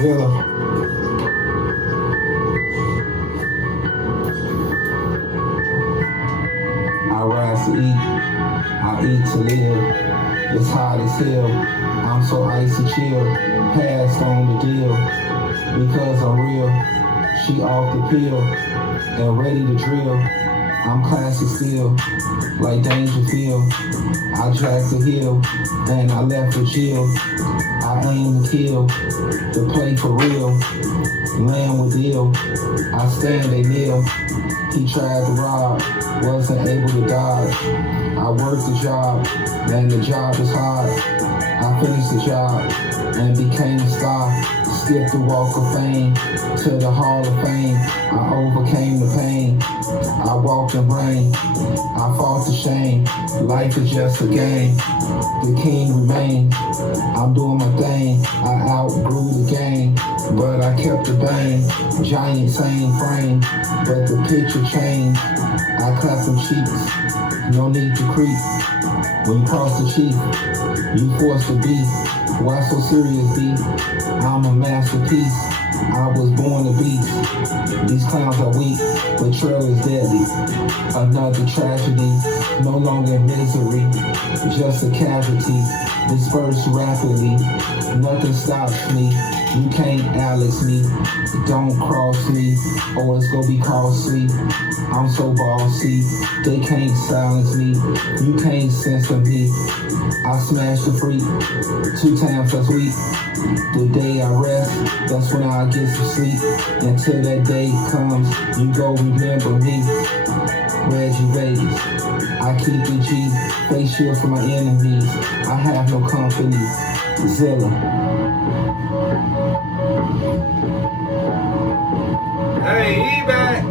Villa. I rise to eat, I eat to live. It's hot as hell, I'm so icy chill. Passed on the deal, because I'm real. She off the pill, and ready to drill. I'm classy still, like Dangerfield. I jacked the hill, and I left the chill. I aim to kill, to play for real. Land with ill, I stand they kneel. He tried to rob, wasn't able to dodge. I worked the job, and the job is hard. I finished the job, and became a star. Skipped the walk of fame, to the hall of fame. I overcame the pain, I walked in rain. I fought the shame, life is just a game. The king remained, I'm doing my thing. I outgrew the game, but I kept the bang. Giant same frame, but the picture changed. I clap some cheeks, no need to creep. When you cross the chief, you forced to be. Why so serious, B? I'm a masterpiece. I was born to beast. These clowns are weak. Betrayal is deadly. Another tragedy. No longer misery. Just a casualty. Dispersed rapidly. Nothing stops me. You can't Alex me. Don't cross me, or it's gonna be costly. I'm so bossy. They can't silence me. You can't censor me. I smash the freak 2 times last week. The day I rest, that's when I get some sleep. Until that day comes, you go remember me. Reggie Vegas, I keep it G. Face shield for my enemies. I have no company. Zilla. Hey, he back.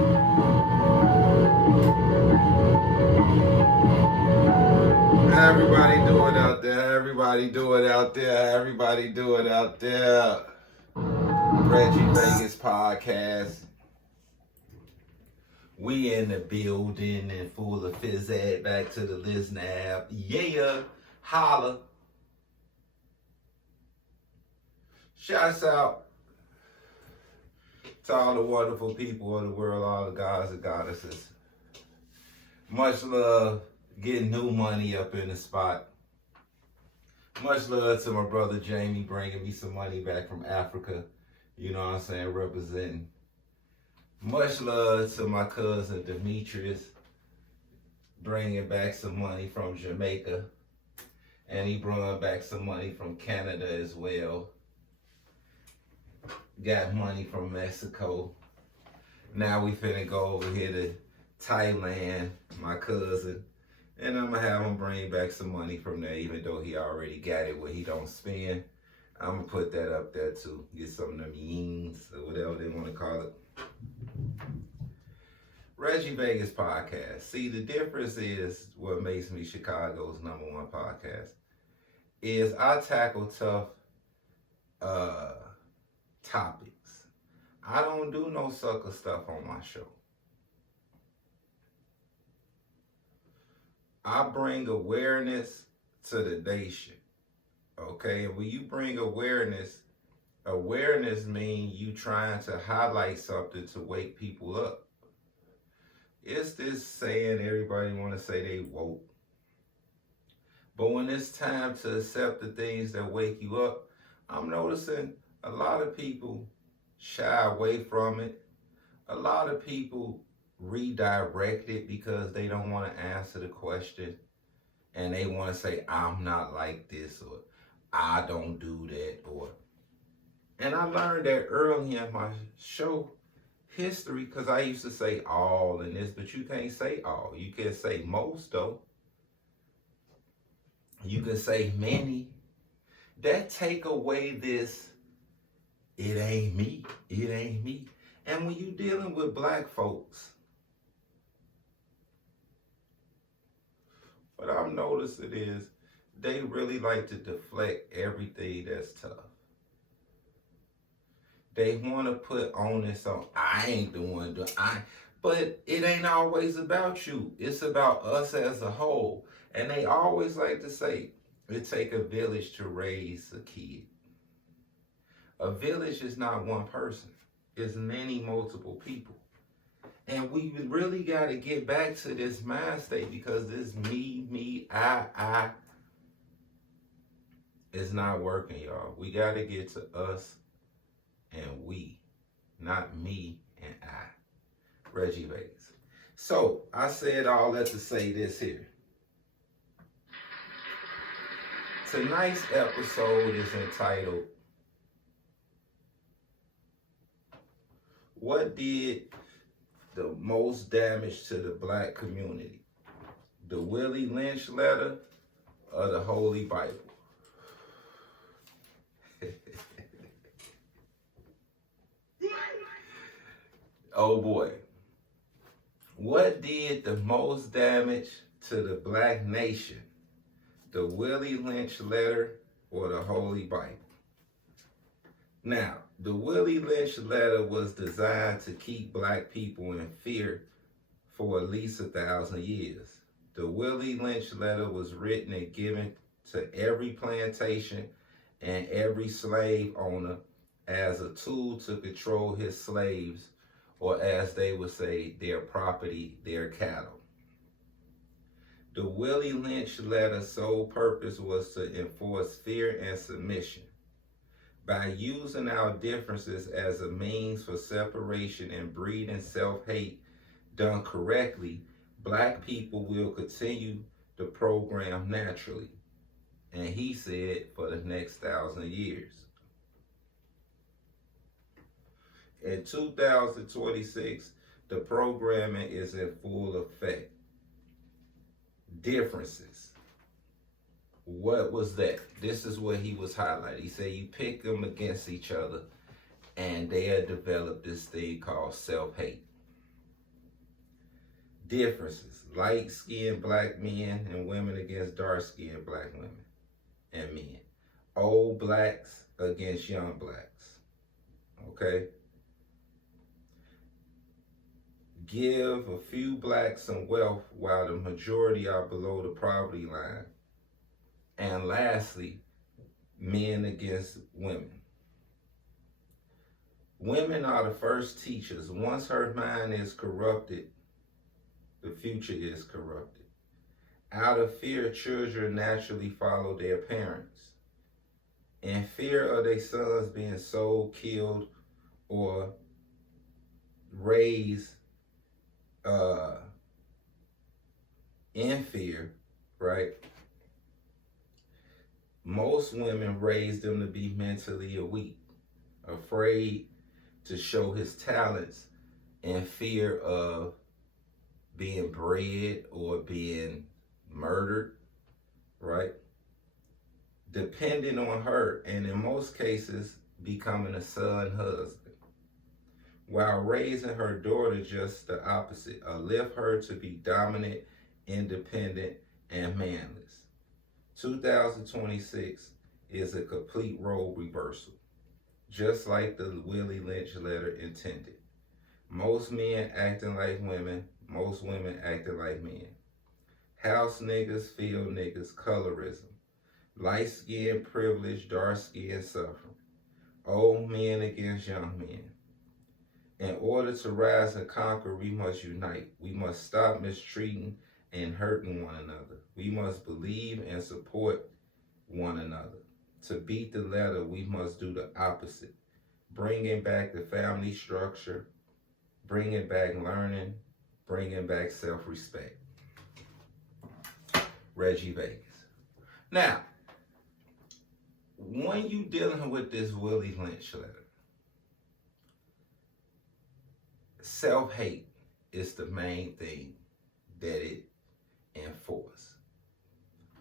Everybody do it out there. Everybody do it out there. Everybody do it out there. Reggie Vegas podcast. We in the building and full of fizzad. Back to the listener app. Yeah, holla. Shouts out to all the wonderful people of the world, all the gods and goddesses. Much love getting new money up in the spot. Much love to my brother Jamie bringing me some money back from Africa. You know what I'm saying, representing. Much love to my cousin Demetrius bringing back some money from Jamaica. And he brought back some money from Canada as well. Got money from Mexico. Now we finna go over here to Thailand, my cousin. And I'm gonna have him bring back some money from there, even though he already got it where he don't spend. I'm gonna put that up there too. Get some of them yings or whatever they wanna call it. Reggie Vegas podcast. See, the difference is what makes me Chicago's #1 podcast is I tackle tough topics. I don't do no sucker stuff on my show. I bring awareness to the nation. Okay, and when you bring awareness means you trying to highlight something to wake people up. It's this saying everybody want to say they woke. But when it's time to accept the things that wake you up, I'm noticing a lot of people shy away from it. A lot of people redirect it because they don't want to answer the question. And they want to say, I'm not like this, or I don't do that, or... And I learned that early in my show history, because I used to say all in this, but you can't say all. You can say most, though. You can say many. That take away this, it ain't me, it ain't me. And when you dealing with black folks, what I'm noticing is they really like to deflect everything that's tough. They want to put onus on, I ain't doing the, but it ain't always about you. It's about us as a whole. And they always like to say, it take a village to raise a kid. A village is not one person. It's many multiple people. And we really got to get back to this mind state, because this me, I is not working, y'all. We got to get to us and we, not me and I. Reggie Vegas. So I said all that to say this here. Tonight's episode is entitled, What Did the Most Damage to the Black Community? The Willie Lynch letter or the Holy Bible? Oh boy. What did the most damage to the black nation? The Willie Lynch letter or the Holy Bible? Now, the Willie Lynch letter was designed to keep black people in fear for at least 1,000 years. The Willie Lynch letter was written and given to every plantation and every slave owner as a tool to control his slaves, or as they would say, their property, their cattle. The Willie Lynch letter's sole purpose was to enforce fear and submission. By using our differences as a means for separation and breeding self-hate done correctly, black people will continue the program naturally. And he said for the next 1,000 years. In 2026, the programming is in full effect. Differences. What was that? This is what he was highlighting. He said you pick them against each other and they have developed this thing called self-hate. Differences. Light-skinned black men and women against dark-skinned black women and men. Old blacks against young blacks. Okay? Give a few blacks some wealth while the majority are below the poverty line. And lastly, men against women. Women are the first teachers. Once her mind is corrupted, the future is corrupted. Out of fear, children naturally follow their parents. In fear of their sons being sold, killed, or raised in fear, right? Most women raise them to be mentally weak, afraid to show his talents, in fear of being bred or being murdered, right? Depending on her, and in most cases, becoming a son husband. While raising her daughter just the opposite, lift her to be dominant, independent, and manless. 2026 is a complete role reversal, just like the Willie Lynch letter intended. Most men acting like women, most women acting like men. House niggas, field niggas, colorism. Light skin privilege, dark skin suffering. Old men against young men. In order to rise and conquer, we must unite. We must stop mistreating and hurting one another. We must believe and support one another. To beat the letter, we must do the opposite. Bringing back the family structure, bringing back learning, bringing back self-respect. Reggie Vegas. Now, when you dealing with this Willie Lynch letter, self-hate is the main thing that it enforces.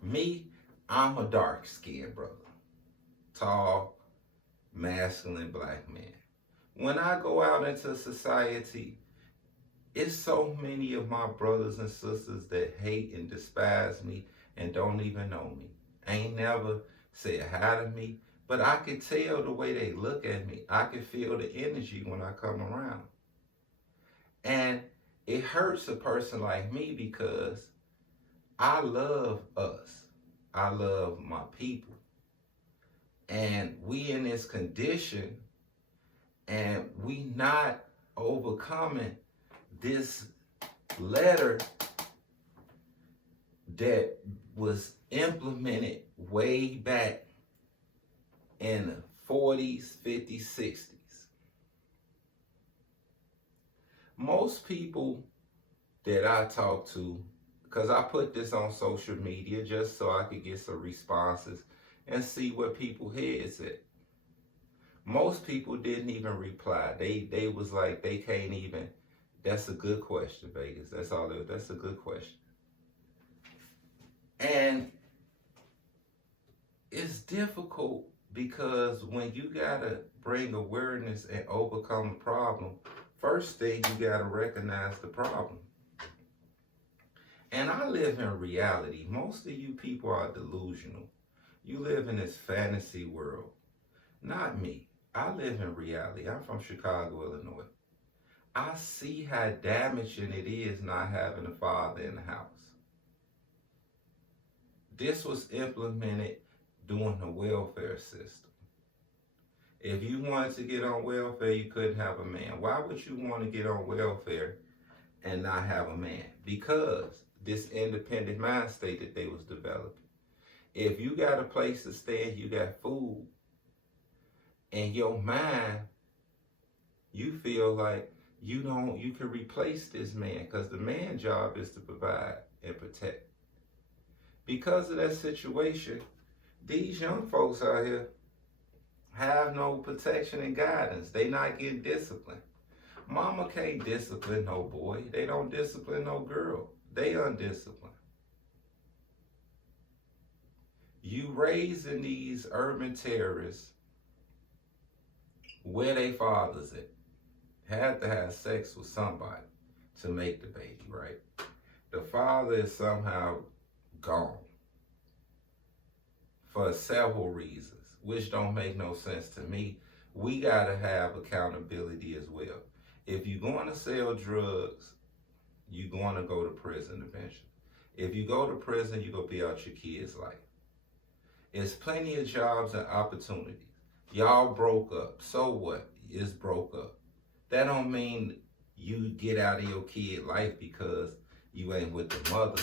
Me, I'm a dark-skinned brother. Tall, masculine black man. When I go out into society, it's so many of my brothers and sisters that hate and despise me and don't even know me. Ain't never said hi to me, but I can tell the way they look at me. I can feel the energy when I come around. And it hurts a person like me because I love us. I love my people. And we in this condition, and we not overcoming this letter that was implemented way back in the 40s, 50s, 60s. Most people that I talk to, because I put this on social media just so I could get some responses and see where people heads at. Most people didn't even reply. They was like, they can't even. That's a good question, Vegas. That's all. That's a good question. And it's difficult because when you gotta bring awareness and overcome a problem, first thing you gotta recognize the problem. And I live in reality. Most of you people are delusional. You live in this fantasy world. Not me. I live in reality. I'm from Chicago, Illinois. I see how damaging it is not having a father in the house. This was implemented during the welfare system. If you wanted to get on welfare, you couldn't have a man. Why would you want to get on welfare and not have a man? Because this independent mind state that they was developing. If you got a place to stay and you got food, and your mind, you feel like you can replace this man, because the man's job is to provide and protect. Because of that situation, these young folks out here have no protection and guidance. They not getting disciplined. Mama can't discipline no boy. They don't discipline no girl. They undisciplined. You raising these urban terrorists where they fathers at. Had to have sex with somebody to make the baby, right? The father is somehow gone for several reasons, which don't make no sense to me. We gotta have accountability as well. If you're going to sell drugs, you're going to go to prison eventually. If you go to prison, you're going to be out your kid's life. There's plenty of jobs and opportunities. Y'all broke up. So what? It's broke up. That don't mean you get out of your kid life because you ain't with the mother.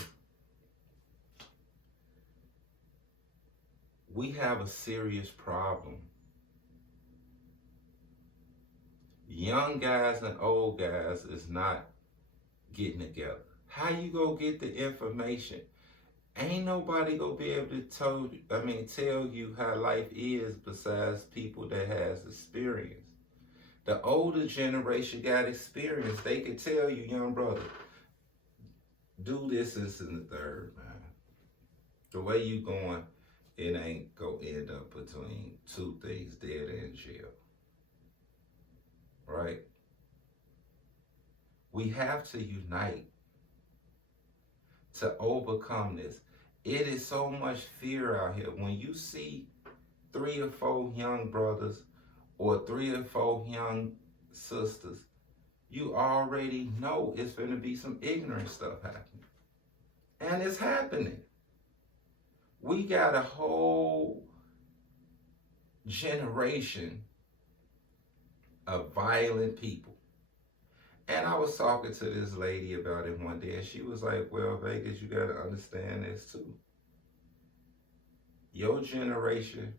We have a serious problem. Young guys and old guys is not getting together. How you gonna get the information? Ain't nobody gonna be able to tell you how life is besides people that has experience. The older generation got experience. They can tell you, young brother, do this and the third, man. The way you going, it ain't gonna end up between two things, dead and jail. Right? We have to unite to overcome this. It is so much fear out here. When you see 3 or 4 young brothers or 3 or 4 young sisters, you already know it's going to be some ignorant stuff happening. And it's happening. We got a whole generation of violent people. And I was talking to this lady about it one day, and she was like, well, Vegas, you got to understand this too. Your generation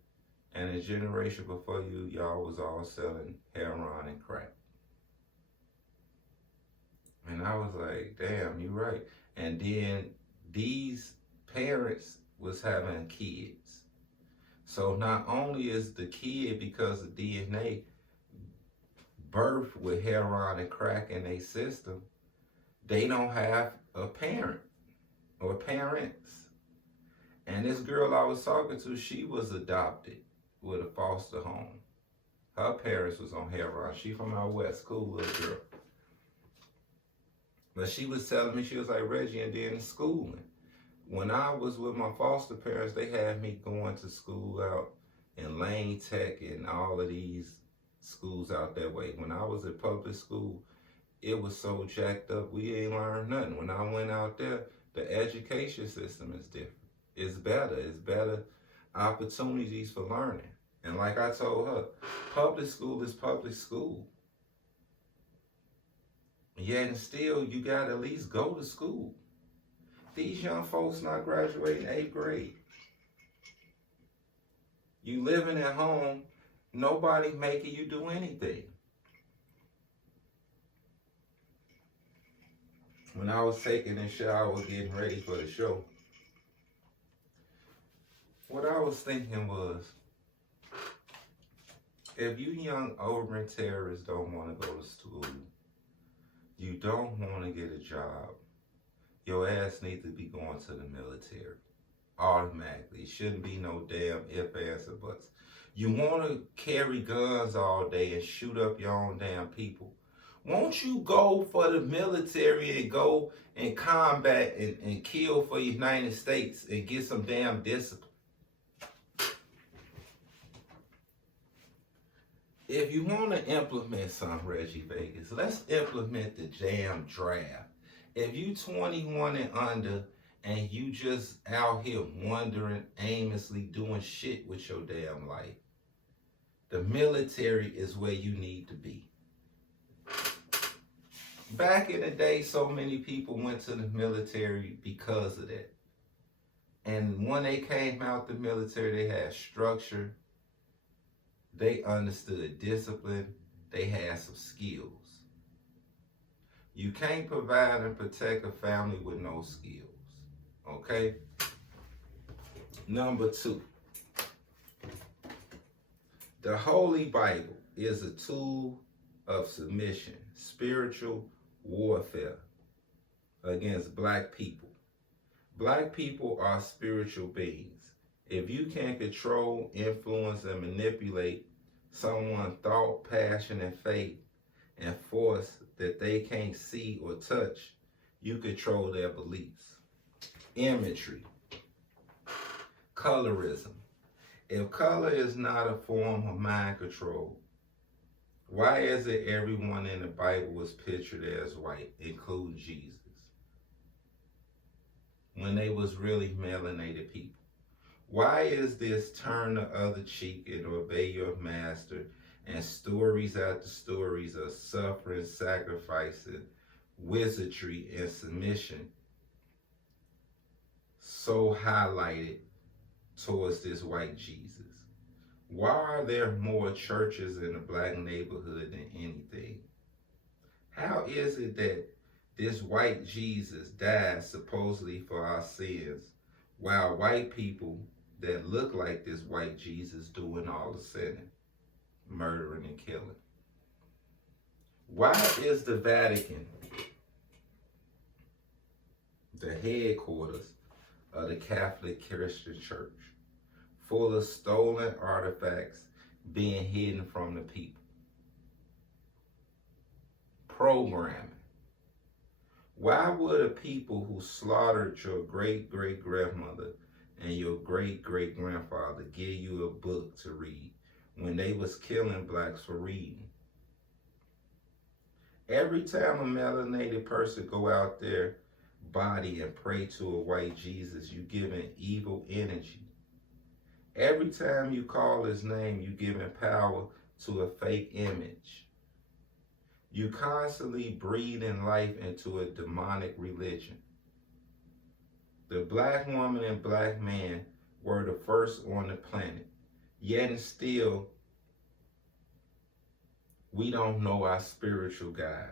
and the generation before you, y'all was all selling heroin and crack. And I was like, damn, you're right. And then these parents was having kids. So not only is the kid, because of DNA, birth with heroin and crack in their system, they don't have a parent or parents. And this girl I was talking to, she was adopted with a foster home. Her parents was on heroin. She from out west, cool little girl. But she was telling me, she was like, Reggie, and then schooling. When I was with my foster parents, they had me going to school out in Lane Tech and all of these schools out that way. When I was at public school, it was so jacked up, we ain't learned nothing. When I went out there, the education system is different. It's better opportunities for learning. And like I told her, public school is public school. Yet and still, you got to at least go to school. These young folks not graduating 8th grade. You living at home, nobody making you do anything. When I was taking a shower, getting ready for the show, what I was thinking was, if you young urban terrorists don't want to go to school, you don't want to get a job, your ass needs to be going to the military. Automatically. It shouldn't be no damn if, ands, or buts. You want to carry guns all day and shoot up your own damn people. Won't you go for the military and go and combat and kill for the United States and get some damn discipline? If you want to implement something, Reggie Vegas, let's implement the damn draft. If you 21 and under, and you just out here wandering, aimlessly doing shit with your damn life, the military is where you need to be. Back in the day, so many people went to the military because of that. And when they came out the military, they had structure, they understood discipline, they had some skills. You can't provide and protect a family with no skills. Okay? Number 2. The Holy Bible is a tool of submission, spiritual warfare against black people. Black people are spiritual beings. If you can control, influence, and manipulate someone's thought, passion, and faith, and force that they can't see or touch, you control their beliefs. Imagery, colorism. If color is not a form of mind control, why is it everyone in the Bible was pictured as white, including Jesus, when they was really melanated people? Why is this turn the other cheek and obey your master, and stories after stories of suffering, sacrificing, wizardry, and submission so highlighted towards this white Jesus? Why are there more churches in the black neighborhood than anything? How is it that this white Jesus died supposedly for our sins, while white people that look like this white Jesus doing all the sinning, murdering and killing? Why is the Vatican the headquarters of the Catholic Christian Church, full of stolen artifacts being hidden from the people? Programming. Why would a people who slaughtered your great-great-grandmother and your great-great-grandfather give you a book to read when they was killing blacks for reading? Every time a melanated person go out there body and pray to a white Jesus, you giving evil energy. Every time you call his name, you giving power to a fake image. You constantly breathing life into a demonic religion. The black woman and black man were the first on the planet, yet and still we don't know our spiritual God.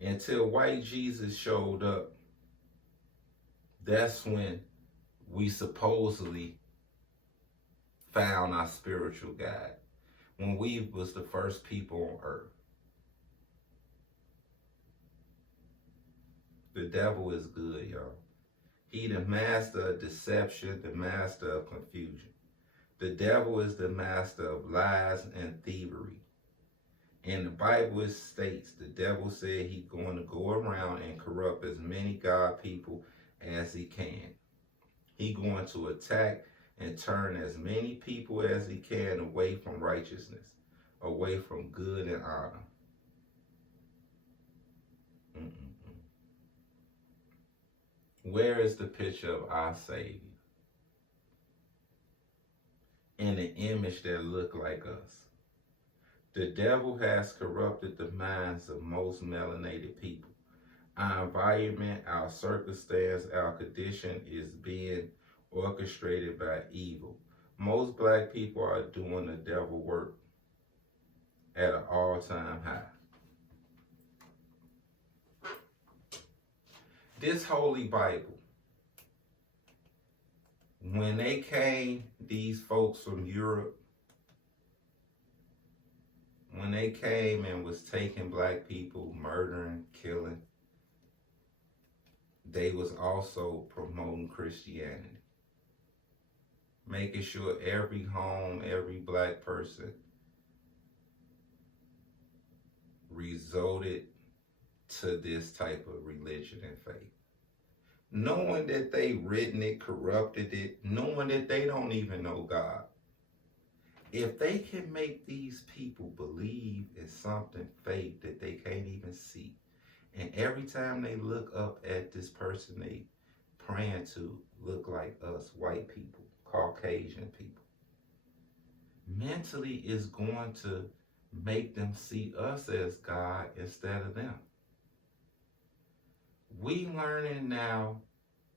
Until white Jesus showed up, that's when we supposedly found our spiritual God, when we was the first people on earth. The devil is good, y'all. He the master of deception, the master of confusion. The devil is the master of lies and thievery. In the Bible it states the devil said he's going to go around and corrupt as many God people as he can. He's going to attack and turn as many people as he can away from righteousness, away from good and honor. Where is the picture of our Savior? in an image that look like us. The devil has corrupted the minds of most melanated people. Our environment, our circumstance, our condition is being orchestrated by evil. Most black people are doing the devil work at an all-time high. This Holy Bible, when they came, these folks from Europe, when they came and was taking black people, murdering, killing, they was also promoting Christianity. Making sure every home, every black person resorted to this type of religion and faith. Knowing that they written it, corrupted it, knowing that they don't even know God. If they can make these people believe in something fake that they can't even see, and every time they look up at this person they praying to look like us, white people, Caucasian people, mentally is going to make them see us as God instead of them. We learning now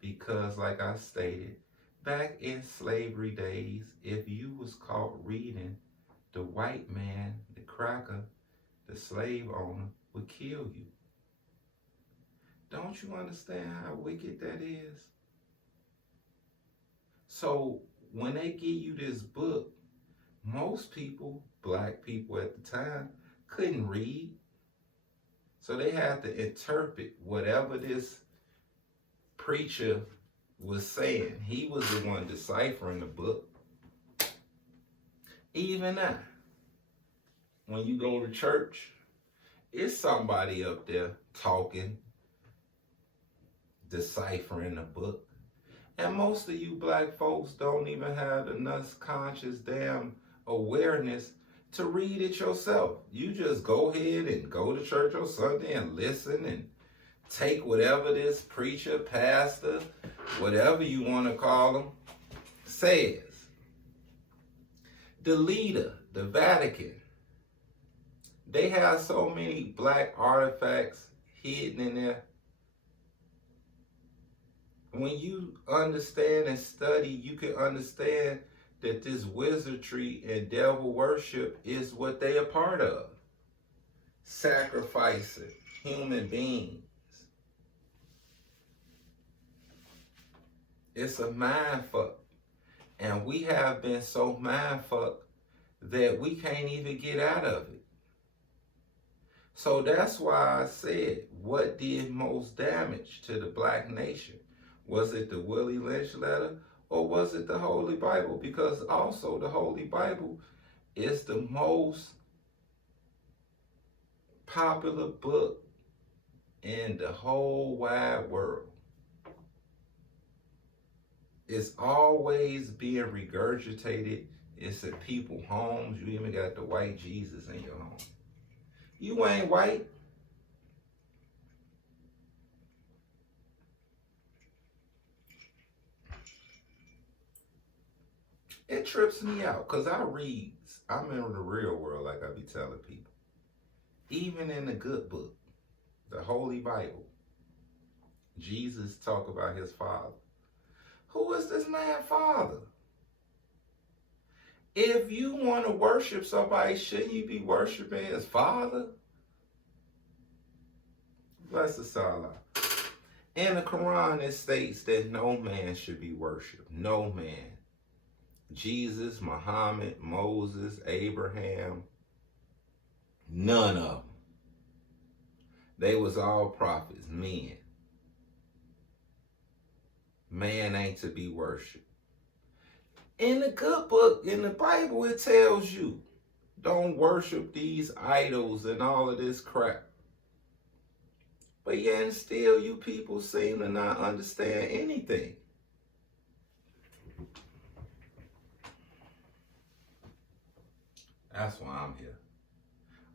because, like I stated, back in slavery days, if you was caught reading, the white man, the cracker, the slave owner would kill you. Don't you understand how wicked that is? So when they give you this book, most people, black people at the time, couldn't read. So they had to interpret whatever this preacher was saying. He was the one deciphering the book. Even now, when you go to church, it's somebody up there talking, deciphering the book. And most of you black folks don't even have enough conscious damn awareness to read it yourself. You just go ahead and go to church on Sunday and listen and take whatever this preacher, pastor, whatever you want to call them, says. The leader, the Vatican, they have so many black artifacts hidden in there. When you understand and study, you can understand that this wizardry and devil worship is what they are part of. Sacrificing human beings. It's a mind fuck. And we have been so mind fucked that we can't even get out of it. So that's why I said, what did most damage to the black nation? Was it the Willie Lynch letter, or was it the Holy Bible? Because also the Holy Bible is the most popular book in the whole wide world. It's always being regurgitated. It's in people's homes. You even got the white Jesus in your home. You ain't white. It trips me out because I'm in the real world, like I be telling people. Even in the good book, the Holy Bible, Jesus talk about his father. Who is this man's father? If you want to worship somebody, shouldn't you be worshiping his father? Bless the Salah. In the Quran, it states that no man should be worshipped. No man. Jesus, Muhammad, Moses, Abraham, none of them. They was all prophets, men. Man ain't to be worshipped. In the good book, in the Bible, it tells you, don't worship these idols and all of this crap. But yet and still, you people seem to not understand anything. That's why I'm here.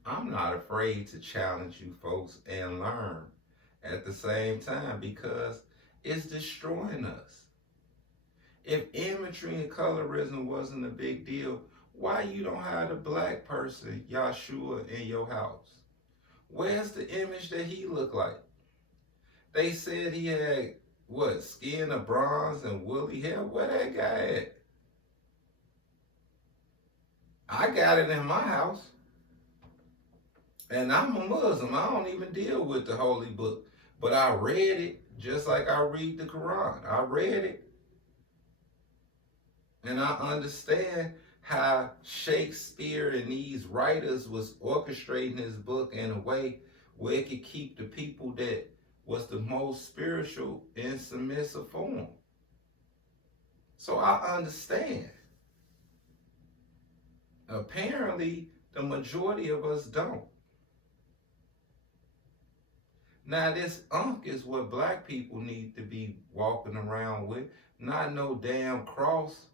I'm not afraid to challenge you folks and learn at the same time because it's destroying us. If imagery and colorism wasn't a big deal, why you don't have a black person, Yahshua, in your house? Where's the image that he looked like? They said he had, what, skin of bronze and woolly hair? Where that guy at? I got it in my house. And I'm a Muslim. I don't even deal with the holy book. But I read it just like I read the Quran. I read it. And I understand how Shakespeare and these writers was orchestrating his book in a way where it could keep the people that was the most spiritual in submissive form. So I understand. Apparently, the majority of us don't. Now, this unk is what black people need to be walking around with, not no damn cross.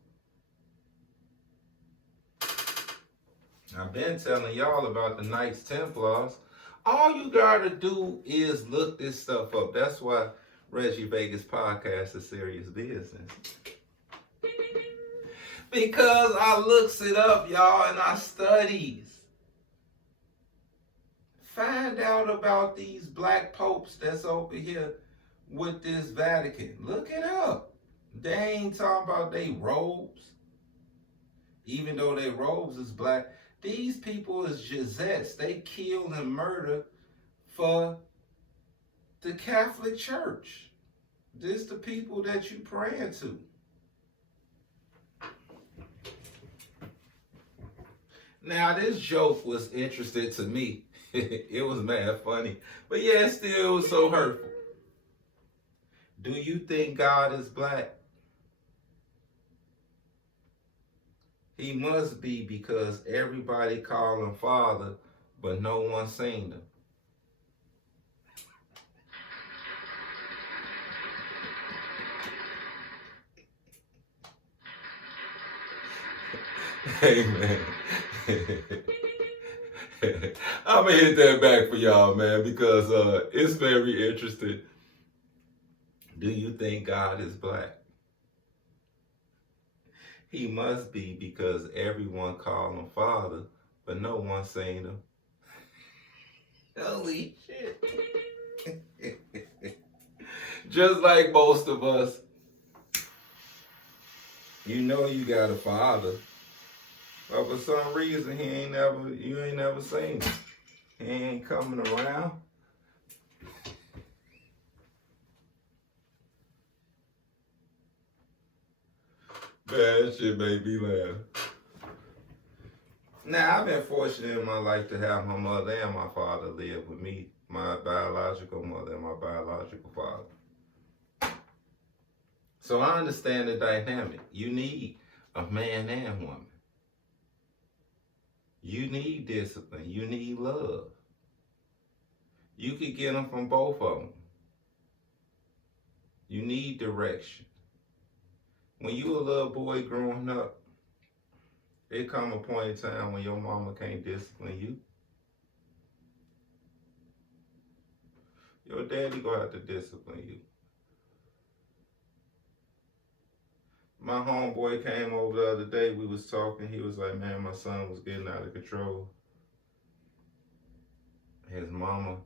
I've been telling y'all about the Knights Templars. All you gotta do is look this stuff up. That's why Reggie Vegas podcast is serious business. Because I looks it up, y'all, and I studies. Find out about these black popes that's over here with this Vatican. Look it up. They ain't talking about they robes. Even though their robes is black. These people is Jesuits. They kill and murder for the Catholic Church. This the people that you praying to. Now, this joke was interesting to me. It was mad funny. But yeah, still it was so hurtful. Do you think God is black? He must be, because everybody call him Father, but no one seen him. Hey, man. I'm going to hit that back for y'all, man, because it's very interesting. Do you think God is black? He must be, because everyone call him Father, but no one seen him. Holy shit. Just like most of us, you know you got a father, but for some reason you ain't never seen him. He ain't coming around. Man, that shit made me laugh. Now, I've been fortunate in my life to have my mother and my father live with me, my biological mother and my biological father. So I understand the dynamic. You need a man and woman. You need discipline. You need love. You could get them from both of them. You need direction. When you a little boy growing up, it come a point in time when your mama can't discipline you. Your daddy gonna have to discipline you. My homeboy came over the other day, we was talking, he was like, man, my son was getting out of control. His mama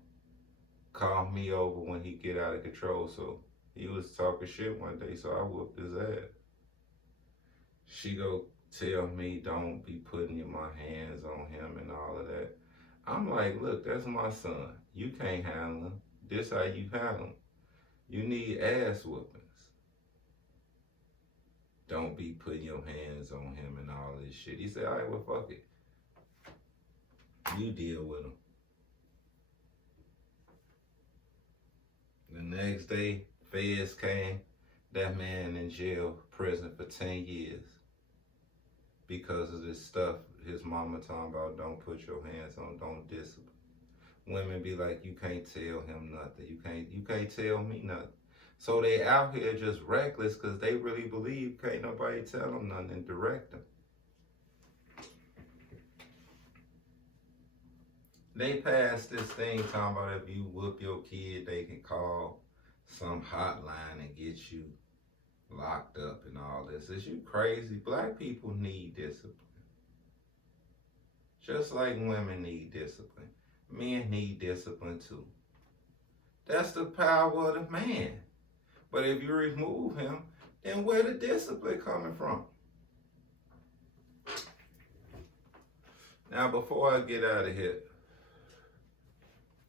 called me over when he get out of control, so he was talking shit one day, so I whooped his ass. She go tell me don't be putting my hands on him and all of that. I'm like, look, that's my son. You can't handle him. This how you handle him. You need ass whoopings. Don't be putting your hands on him and all this shit. He said, all right, well, fuck it. You deal with him. The next day, feds came. That man in jail, prison for 10 years. Because of this stuff his mama talking about, don't put your hands on, don't discipline. Women be like, you can't tell him nothing. You can't tell me nothing. So they out here just reckless because they really believe can't nobody tell them nothing and direct them. They passed this thing talking about if you whoop your kid, they can call some hotline and get you locked up and all this. Is you crazy? Black people need discipline. Just like women need discipline. Men need discipline too. That's the power of the man. But if you remove him, then where the discipline coming from? Now, before I get out of here,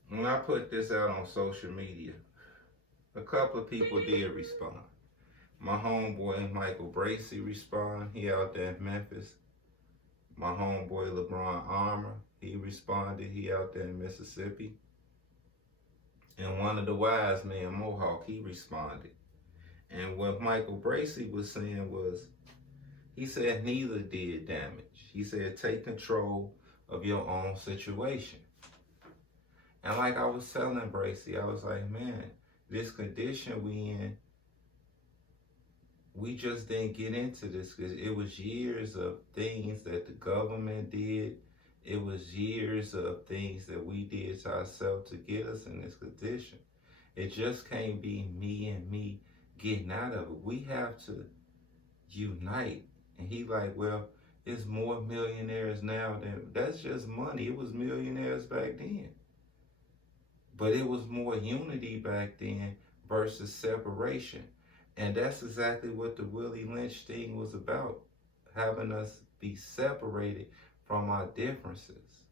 when I put this out on social media, a couple of people did respond. My homeboy Michael Bracey responded. He out there in Memphis. My homeboy LeBron Armour, he responded. He out there in Mississippi. And one of the wise men, Mohawk, he responded. And what Michael Bracey was saying was, he said neither did damage. He said take control of your own situation. And like I was telling Bracey, I was like, man, this condition we in, we just didn't get into this because it was years of things that the government did. It was years of things that we did to ourselves to get us in this condition. It just can't be me and me getting out of it. We have to unite. And he like, well, it's more millionaires now than, that's just money. It was millionaires back then. But it was more unity back then versus separation. And that's exactly what the Willie Lynch thing was about, having us be separated from our differences.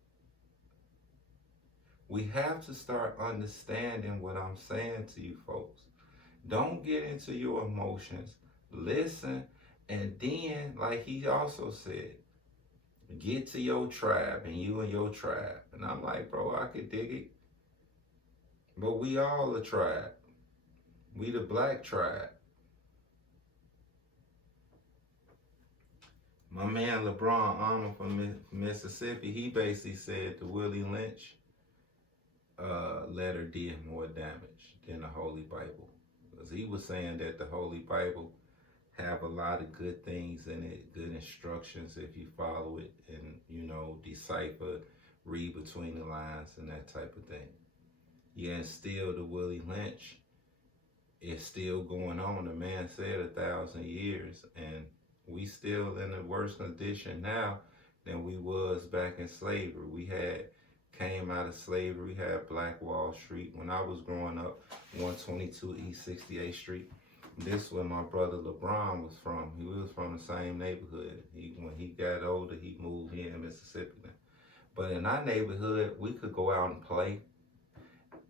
We have to start understanding what I'm saying to you folks. Don't get into your emotions. Listen, and then, like he also said, get to your tribe and you and your tribe. And I'm like, bro, I could dig it. But we all a tribe. We the black tribe. My man LeBron Armour from Mississippi, he basically said the Willie Lynch letter did more damage than the Holy Bible. Because he was saying that the Holy Bible have a lot of good things in it, good instructions if you follow it and, you know, decipher, read between the lines and that type of thing. Yeah, and still the Willie Lynch is still going on. The man said 1,000 years, and we still in a worse condition now than we was back in slavery. We came out of slavery, we had Black Wall Street. When I was growing up, 122 East 68th Street, this is where my brother LeBron was from. He was from the same neighborhood. When he got older, he moved here in Mississippi. But in our neighborhood, we could go out and play.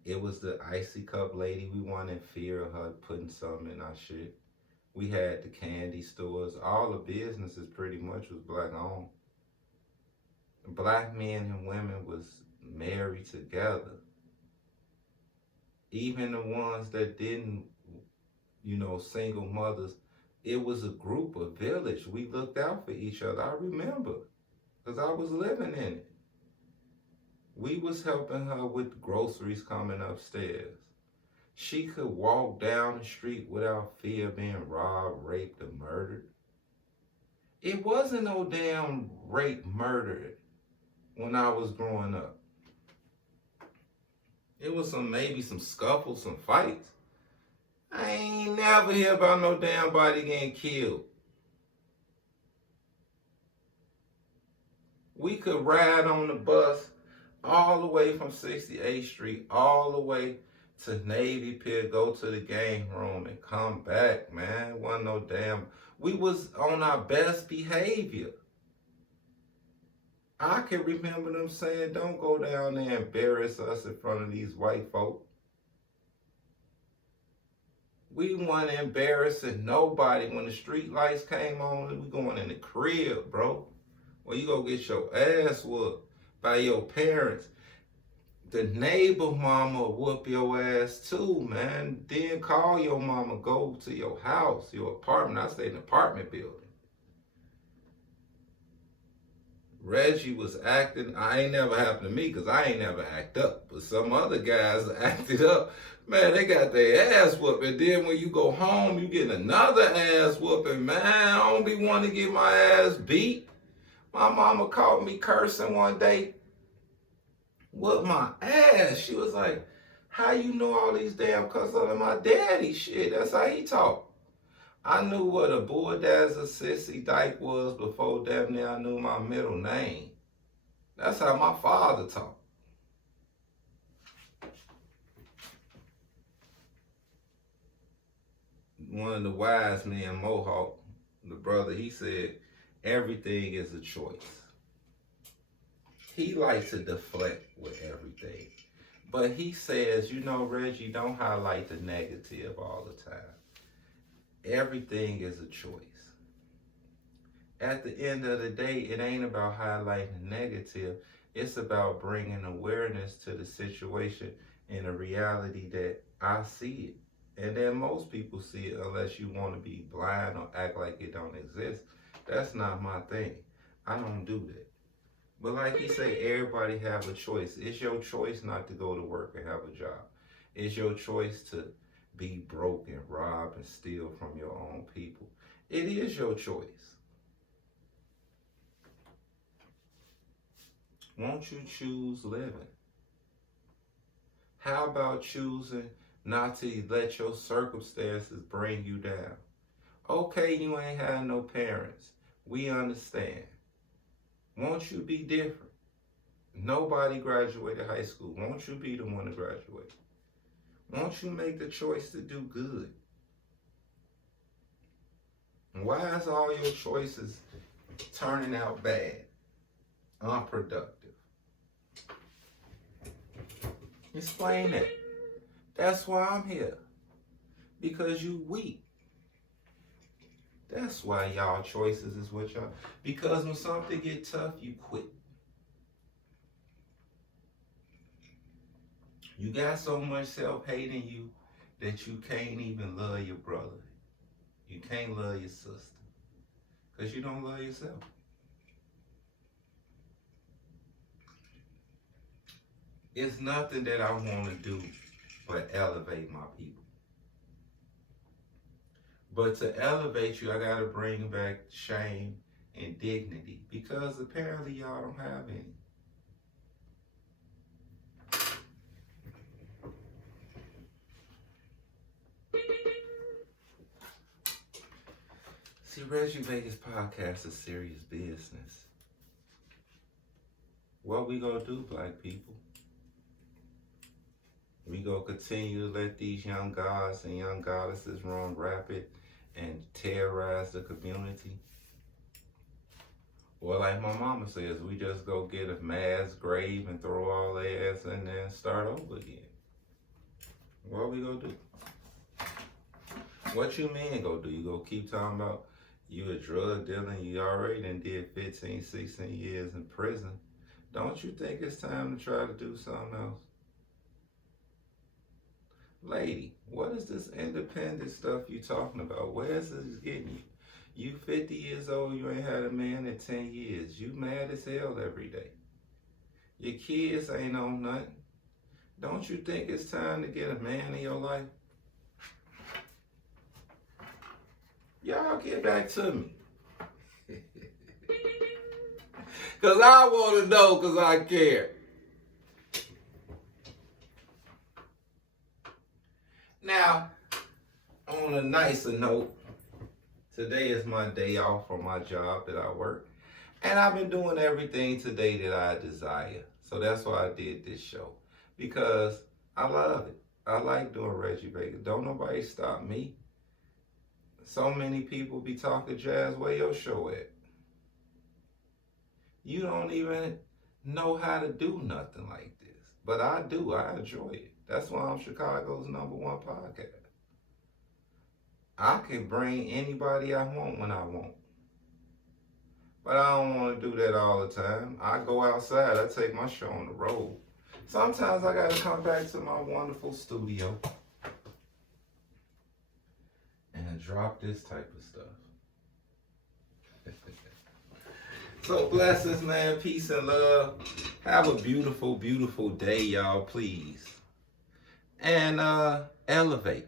It was the icy cup lady. We weren't in fear of her putting something in our shit. We had the candy stores. All the businesses pretty much was black owned. Black men and women was married together. Even the ones that didn't, you know, single mothers, it was a group, a village. We looked out for each other. I remember, because I was living in it. We was helping her with groceries coming upstairs. She could walk down the street without fear of being robbed, raped, or murdered. It wasn't no damn rape, murder when I was growing up. It was maybe some scuffles, some fights. I ain't never hear about no damn body getting killed. We could ride on the bus all the way from 68th Street, all the way to Navy Pier, go to the game room and come back, man. It wasn't no damn, we was on our best behavior. I can remember them saying, don't go down there and embarrass us in front of these white folk. We weren't embarrassing nobody. When the street lights came on, we going in the crib, bro. Well, you go get your ass whooped by your parents. The neighbor mama whoop your ass too, man. Then call your mama, go to your house, your apartment. I stayed in an apartment building. Reggie was acting, I ain't never happened to me because I ain't never act up. But some other guys acted up. Man, they got their ass whooped. And then when you go home, you get another ass whooping. Man, I don't be wanting to get my ass beat. My mama caught me cursing one day. Whooped my ass. She was like, how you know all these damn cuss out of my daddy? Shit, that's how he talk. I knew what a bulldazzle sissy dyke was before damn near I knew my middle name. That's how my father talked. One of the wise men, Mohawk, the brother, he said, everything is a choice. He likes to deflect with everything. But he says, you know, Reggie, don't highlight the negative all the time. Everything is a choice. At the end of the day, it ain't about highlighting the negative. It's about bringing awareness to the situation and the reality that I see it. And then most people see it unless you want to be blind or act like it don't exist. That's not my thing. I don't do that. But like he said, everybody have a choice. It's your choice not to go to work and have a job. It's your choice to be broke and rob and steal from your own people. It is your choice. Won't you choose living? How about choosing not to let your circumstances bring you down? Okay, you ain't had no parents. We understand. Won't you be different? Nobody graduated high school. Won't you be the one to graduate? Won't you make the choice to do good? Why is all your choices turning out bad, unproductive? Explain that. That's why I'm here. Because you weak. That's why y'all choices is what y'all. Because when something get tough, you quit. You got so much self-hate in you that you can't even love your brother. You can't love your sister. Because you don't love yourself. It's nothing that I want to do but elevate my people. But to elevate you, I got to bring back shame and dignity. Because apparently y'all don't have any. See, Reggie Vegas podcast is serious business. What we gonna do, black people? We gonna continue to let these young gods and young goddesses run rapid and terrorize the community? Or like my mama says, we just go get a mass grave and throw all their ass in there and start over again. What we gonna do? What you mean go do? You go keep talking about you a drug dealer and you already done did 15, 16 years in prison. Don't you think it's time to try to do something else? Lady, what is this independent stuff you talking about? Where is this getting you? You 50 years old, you ain't had a man in 10 years. You mad as hell every day. Your kids ain't on nothing. Don't you think it's time to get a man in your life? Y'all get back to me. Because I want to know, because I care. Now, on a nicer note, today is my day off from my job that I work. And I've been doing everything today that I desire. So that's why I did this show. Because I love it. I like doing Reggie Vegas. Don't nobody stop me. So many people be talking jazz. Where your show at? You don't even know how to do nothing like this. But I do. I enjoy it. That's why I'm Chicago's #1 podcast. I can bring anybody I want when I want. But I don't want to do that all the time. I go outside. I take my show on the road. Sometimes I got to come back to my wonderful studio and drop this type of stuff. So blessings, man. Peace and love. Have a beautiful, beautiful day, y'all, please. And elevate.